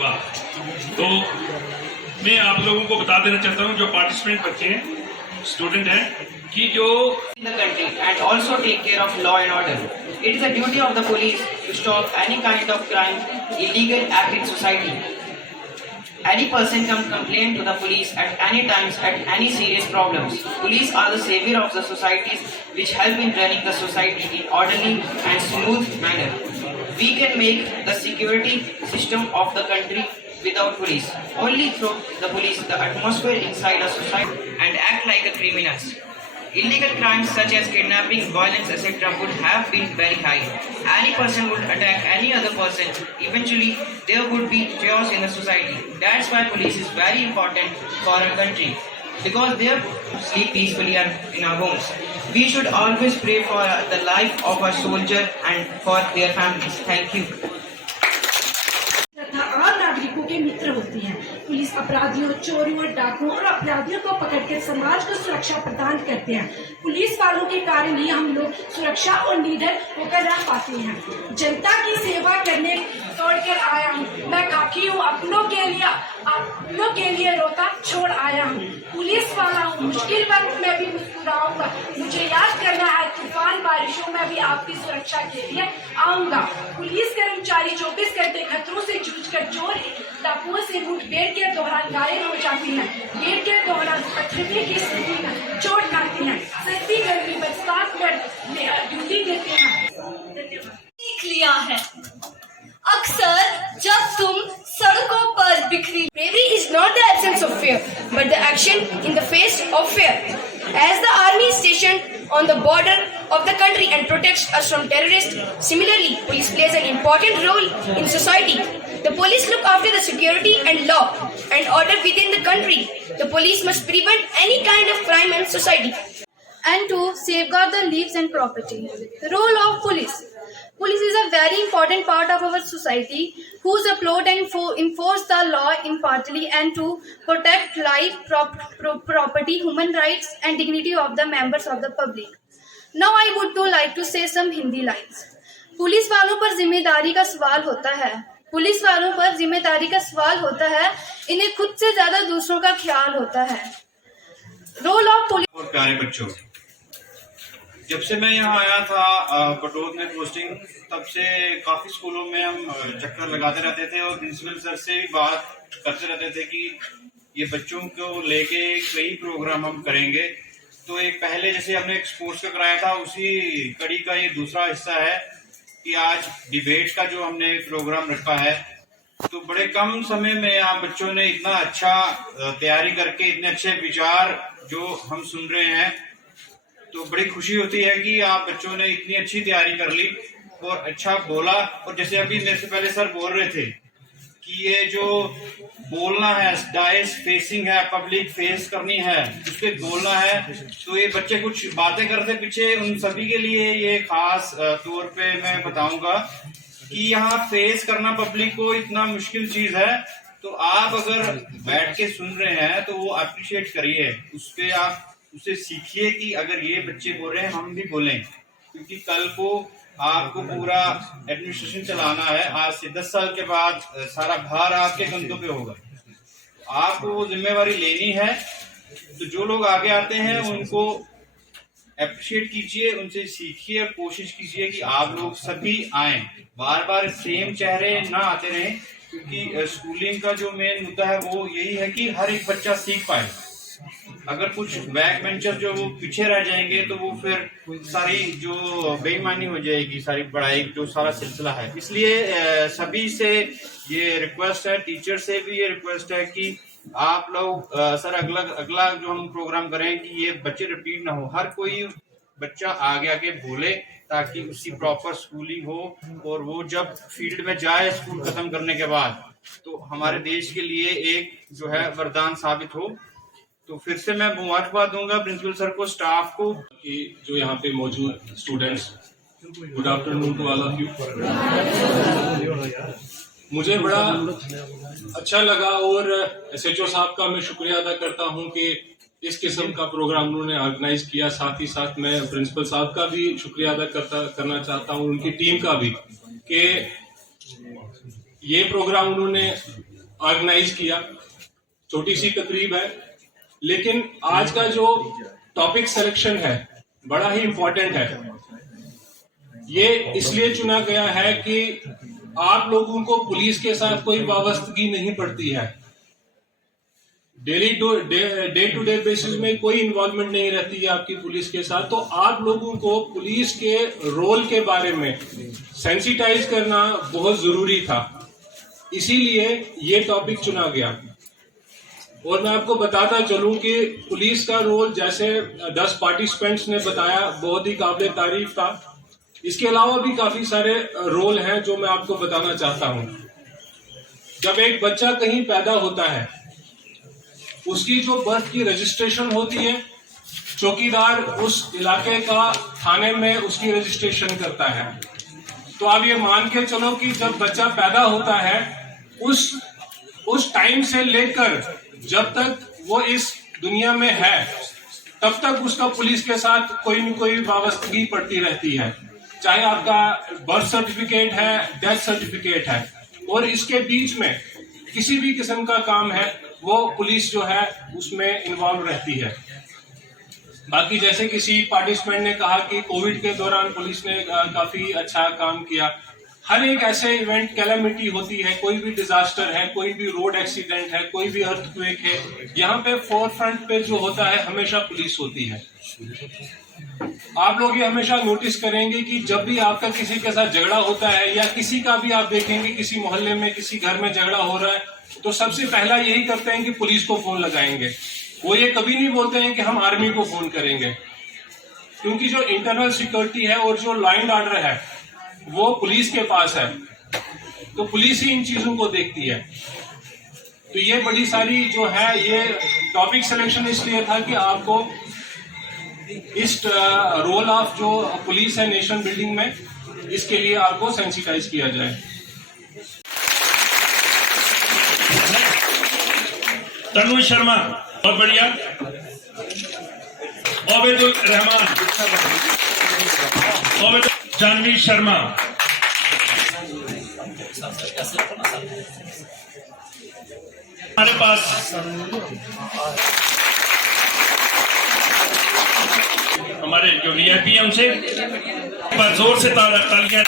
बात। तो मैं आप लोगों को बता देना चाहता हूँ, जो पार्टिसिपेंट बच्चे हैं, स्टूडेंट हैं, कि जो in the country and also take care of law and order. It is a duty of the police to stop any kind of crime, illegal act in society. Any person can complain to the police at any times at any serious problems. Police are the savior of the societies which help in running the society in orderly and smooth manner. We can make the security system of the country without police. Only through the police the atmosphere inside a society and act like a criminals. Illegal crimes such as kidnapping, violence, etc. would have been very high. Any person would attack any other person. Eventually, there would be chaos in the society. That's why police is very important for our country. Because they sleep peacefully in our homes. We should always pray for the life of our soldier and for their families. Thank you. आम नागरिकों के मित्र होती हैं। Police अपराधियों, चोरों, डाकुओं और अपराधियों को पकड़कर समाज को सुरक्षा प्रदान करते हैं। पुलिस वालों के कारण ही हम लोग सुरक्षा और निडर होकर रह पाते हैं। जनता की सेवा करने तोड़कर आया हूँ, मैं काफी हूँ, अपनों के लिए रोता छोड़ आया हूँ। पुलिस वाला हूँ, मुश्किल वक्त में भी मुस्कुराऊंगा। मुझे याद करना है तूफान बारिशों में भी आपकी सुरक्षा के लिए आऊंगा। पुलिस कर्मचारी 24 घंटे खतरों से जूझकर चोर डाकुओं से मुठभेड़ के दौरान घायल हो जाती हैं। भीड़ के दौरान पथरने की स्थिति में चोट खाते हैं। सर्दी गर्मी बरसात में ड्यूटी देते हैं। सीख लिया है अक्सर जब तुम सड़कों पर बिखरी। Bravery is not the absence of fear, but the action in the face of fear. As the army is stationed on the border of the country and protects us from terrorists, similarly, police plays an important role in society. The police look after the security and law and order within the country. The police must prevent any kind of crime in society. And to safeguard the lives and property. The role of police. Police is a very important part of our society whose uphold and enforce the law impartially and to protect life, property, human rights and dignity of the members of the public. Now I would like to say some Hindi lines. Police वालों पर जिम्मेदारी का सवाल होता है। Police वालों पर जिम्मेदारी का सवाल होता है। इन्हें खुद से ज्यादा दूसरों का ख्याल होता है। Role of police. और प्यारे बच्चों, जब से मैं यहाँ आया था कटोत में पोस्टिंग, तब से काफी स्कूलों में हम चक्कर लगाते रहते थे और प्रिंसिपल सर से भी बात करते रहते थे कि ये बच्चों को लेके कई प्रोग्राम हम करेंगे। तो एक पहले जैसे हमने एक स्पोर्ट्स का कराया था, उसी कड़ी का ये दूसरा हिस्सा है कि आज डिबेट का जो हमने प्रोग्राम रखा है। तो बड़े कम समय में आप बच्चों ने इतना अच्छा तैयारी करके इतने अच्छे विचार जो हम सुन रहे हैं, तो बड़ी खुशी होती है कि आप बच्चों ने इतनी अच्छी तैयारी कर ली और अच्छा बोला। और जैसे अभी मेरे से पहले सर बोल रहे थे कि ये जो बोलना है, डाइस फेसिंग है, पब्लिक फेस करनी है, उस पे बोलना है, तो ये बच्चे कुछ बातें करते पीछे, उन सभी के लिए ये खास तौर पे मैं बताऊंगा कि यहाँ फेस करना पब्लिक को इतना मुश्किल चीज है। तो आप अगर बैठ के सुन रहे हैं तो वो अप्रिशिएट करिए, उस पे आप उसे सीखिए कि अगर ये बच्चे बोल रहे हैं हम भी बोलें, क्योंकि कल को आपको पूरा एडमिनिस्ट्रेशन चलाना है। आज से 10 साल के बाद सारा भार आपके कंधों पे होगा, आपको वो जिम्मेवारी लेनी है। तो जो लोग आगे आते हैं उनको अप्रिशिएट कीजिए, उनसे सीखिए और कोशिश कीजिए कि आप लोग सभी आए, बार बार सेम चेहरे ना आते रहें, क्योंकि स्कूलिंग का जो मेन मुद्दा है वो यही है कि हर एक बच्चा सीख पाए। अगर कुछ बैक बेंचर जो वो पीछे रह जाएंगे तो वो फिर सारी जो बेईमानी हो जाएगी, सारी पढ़ाई जो सारा सिलसिला है। इसलिए सभी से ये रिक्वेस्ट है, टीचर से भी ये रिक्वेस्ट है कि आप लोग सर अगला जो हम प्रोग्राम करें कि ये बच्चे रिपीट ना हो, हर कोई बच्चा आगे आगे बोले ताकि उसकी प्रॉपर स्कूलिंग हो और वो जब फील्ड में जाए स्कूल खत्म करने के बाद तो हमारे देश के लिए एक जो है वरदान साबित हो। तो फिर से मैं मुबारकबाद दूंगा प्रिंसिपल सर को, स्टाफ को, कि जो यहाँ पे मौजूद students, good afternoon to all of you. मुझे बड़ा अच्छा लगा और एसएचओ साहब का मैं शुक्रिया अदा करता हूँ कि इस किस्म का प्रोग्राम उन्होंने ऑर्गेनाइज किया। साथ ही साथ मैं प्रिंसिपल साहब का भी शुक्रिया अदा करना चाहता हूँ, उनकी टीम का भी, कि ये प्रोग्राम उन्होंने ऑर्गेनाइज किया। छोटी सी तकरीब है, लेकिन आज का जो टॉपिक सिलेक्शन है बड़ा ही इम्पोर्टेंट है। ये इसलिए चुना गया है कि आप लोगों को पुलिस के साथ कोई वाबस्तगी नहीं पड़ती है, डे टू डे बेसिस में कोई इन्वॉल्वमेंट नहीं रहती है आपकी पुलिस के साथ। तो आप लोगों को पुलिस के रोल के बारे में सेंसिटाइज करना बहुत जरूरी था, इसीलिए ये टॉपिक चुना गया। और मैं आपको बताता चलूं कि पुलिस का रोल, जैसे 10 पार्टिसिपेंट्स ने बताया, बहुत ही काबिल तारीफ था। इसके अलावा भी काफी सारे रोल हैं जो मैं आपको बताना चाहता हूं। जब एक बच्चा कहीं पैदा होता है, उसकी जो बर्थ की रजिस्ट्रेशन होती है, चौकीदार उस इलाके का थाने में उसकी रजिस्ट्रेशन करता है। तो आप ये मान के चलो कि जब बच्चा पैदा होता है, उस टाइम से लेकर जब तक वो इस दुनिया में है, तब तक उसका पुलिस के साथ कोई न कोई वाबस्तगी पड़ती रहती है, चाहे आपका बर्थ सर्टिफिकेट है, डेथ सर्टिफिकेट है, और इसके बीच में किसी भी किस्म का काम है वो पुलिस जो है उसमें इन्वॉल्व रहती है। बाकी जैसे किसी पार्टिसिपेंट ने कहा कि कोविड के दौरान पुलिस ने काफी अच्छा काम किया। हर एक ऐसे इवेंट, कैलेमिटी होती है, कोई भी डिजास्टर है, कोई भी रोड एक्सीडेंट है, कोई भी अर्थक्वेक है, यहाँ पे फोर फ्रंट पे जो होता है हमेशा पुलिस होती है। आप लोग ये हमेशा नोटिस करेंगे कि जब भी आपका किसी के साथ झगड़ा होता है, या किसी का भी आप देखेंगे किसी मोहल्ले में, किसी घर में झगड़ा हो रहा है, तो सबसे पहला यही करते हैं कि पुलिस को फोन लगाएंगे। वो ये कभी नहीं बोलते हैं कि हम आर्मी को फोन करेंगे, क्योंकि जो इंटरनल सिक्योरिटी है और जो लॉ एंड ऑर्डर है वो पुलिस के पास है, तो पुलिस ही इन चीजों को देखती है। तो ये बड़ी सारी जो है, ये टॉपिक सिलेक्शन इसलिए था कि आपको इस रोल ऑफ जो पुलिस है नेशन बिल्डिंग में, इसके लिए आपको सेंसिटाइज किया जाए। तनु शर्मा, बहुत बढ़िया। ओबेदुल रहमान, जानवी शर्मा, हमारे पास हमारे जो वीआईपी हैं उनसे जोर से तालियां